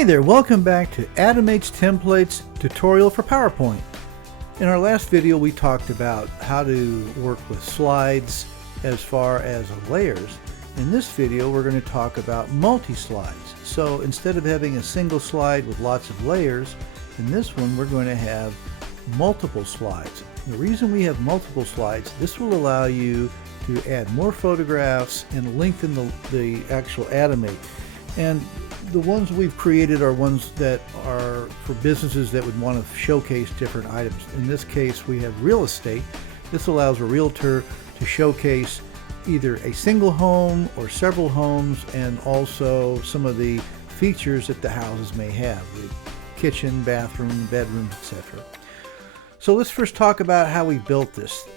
Hey there, welcome back to Animate's Templates tutorial for PowerPoint. In our last video we talked about how to work with slides as far as layers. In this video we're going to talk about multi-slides. So instead of having a single slide with lots of layers, in this one we're going to have multiple slides. The reason we have multiple slides, this will allow you to add more photographs and lengthen the actual animate. And the ones we've created are ones that are for businesses that would want to showcase different items. In this case, we have real estate. This allows a realtor to showcase either a single home or several homes, and also some of the features that the houses may have, the kitchen, bathroom, bedroom, etc. So let's first talk about how we built this.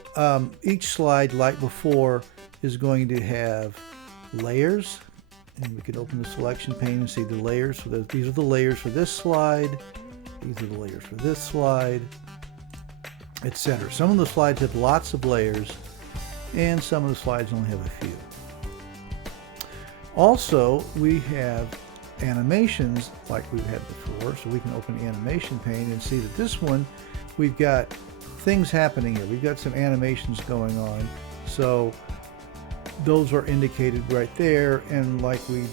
Each slide, like before, is going to have layers. And we can open the selection pane and see the layers. So these are the layers for this slide. These are the layers for this slide, etc. Some of the slides have lots of layers, and some of the slides only have a few. Also, we have animations like we've had before. So we can open the animation pane and see that this one, we've got things happening here. We've got some animations going on. So those are indicated right there, and like we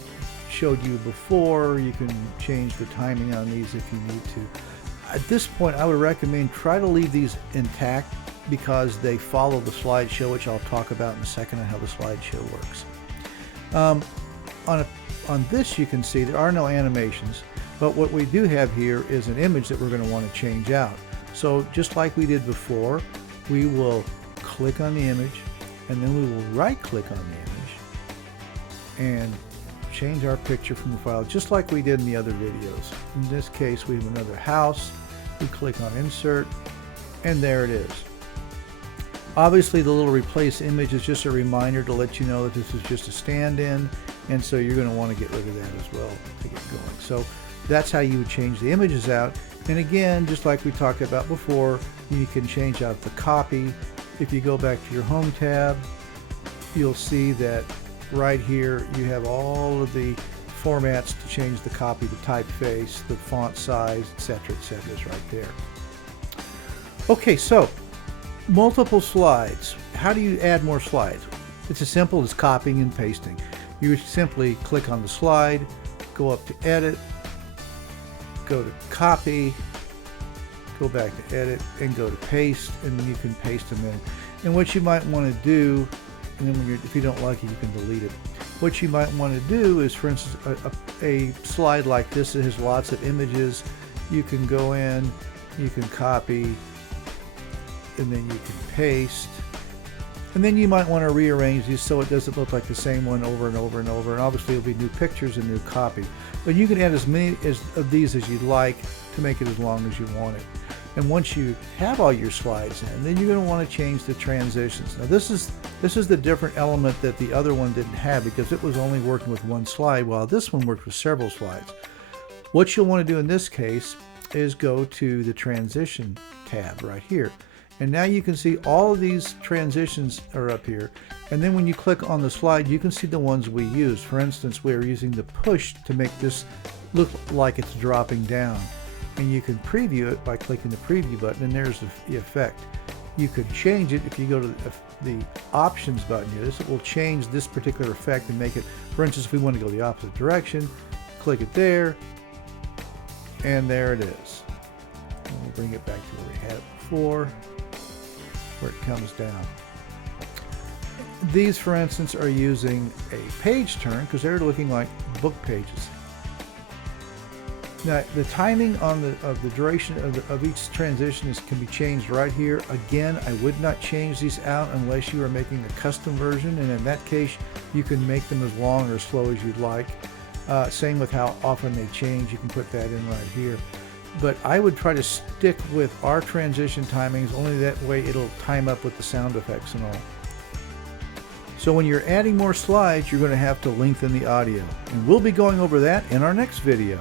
showed you before, you can change the timing on these if you need to. At this point, I would recommend try to leave these intact because they follow the slideshow, which I'll talk about in a second on how the slideshow works. On this, you can see there are no animations, but what we do have here is an image that we're going to want to change out. So just like we did before, we will click on the image, and then we will right click on the image and change our picture from the file just like we did in the other videos. In this case we have another house. We click on insert, and there it is. Obviously the little replace image is just a reminder to let you know that this is just a stand-in, and so you're going to want to get rid of that as well to get going. So that's how you would change the images out. And again, just like we talked about before, you can change out the copy. If you go back to your home tab, you'll see that right here you have all of the formats to change the copy, the typeface, the font size, etc., is right there. Okay, so multiple slides. How do you add more slides? It's as simple as copying and pasting. You simply click on the slide, go up to edit, go to copy, go back to edit, and go to paste, and then you can paste them in. And what you might want to do, and then if you don't like it, you can delete it. What you might want to do is, for instance, a slide like this that has lots of images, you can go in, you can copy, and then you can paste. And then you might want to rearrange these so it doesn't look like the same one over and over and over. And obviously it'll be new pictures and new copy. But you can add as many of these as you'd like to make it as long as you want it. And once you have all your slides in, then you're going to want to change the transitions. Now this is the different element that the other one didn't have, because it was only working with one slide, while this one worked with several slides. What you'll want to do in this case is go to the transition tab right here. And now you can see all of these transitions are up here. And then when you click on the slide, you can see the ones we used. For instance, we're using the push to make this look like it's dropping down. And you can preview it by clicking the preview button, and there's the effect. You could change it if you go to the options button here. This will change this particular effect and make it, for instance, if we want to go the opposite direction, click it there, and there it is. And we'll bring it back to where we had it before, where it comes down. These, for instance, are using a page turn because they're looking like book pages. Now, the timing on the duration of each transition can be changed right here. Again, I would not change these out unless you are making a custom version, and in that case, you can make them as long or as slow as you'd like. Same with how often they change. You can put that in right here. But I would try to stick with our transition timings, only that way it'll time up with the sound effects and all. So when you're adding more slides, you're going to have to lengthen the audio. And we'll be going over that in our next video.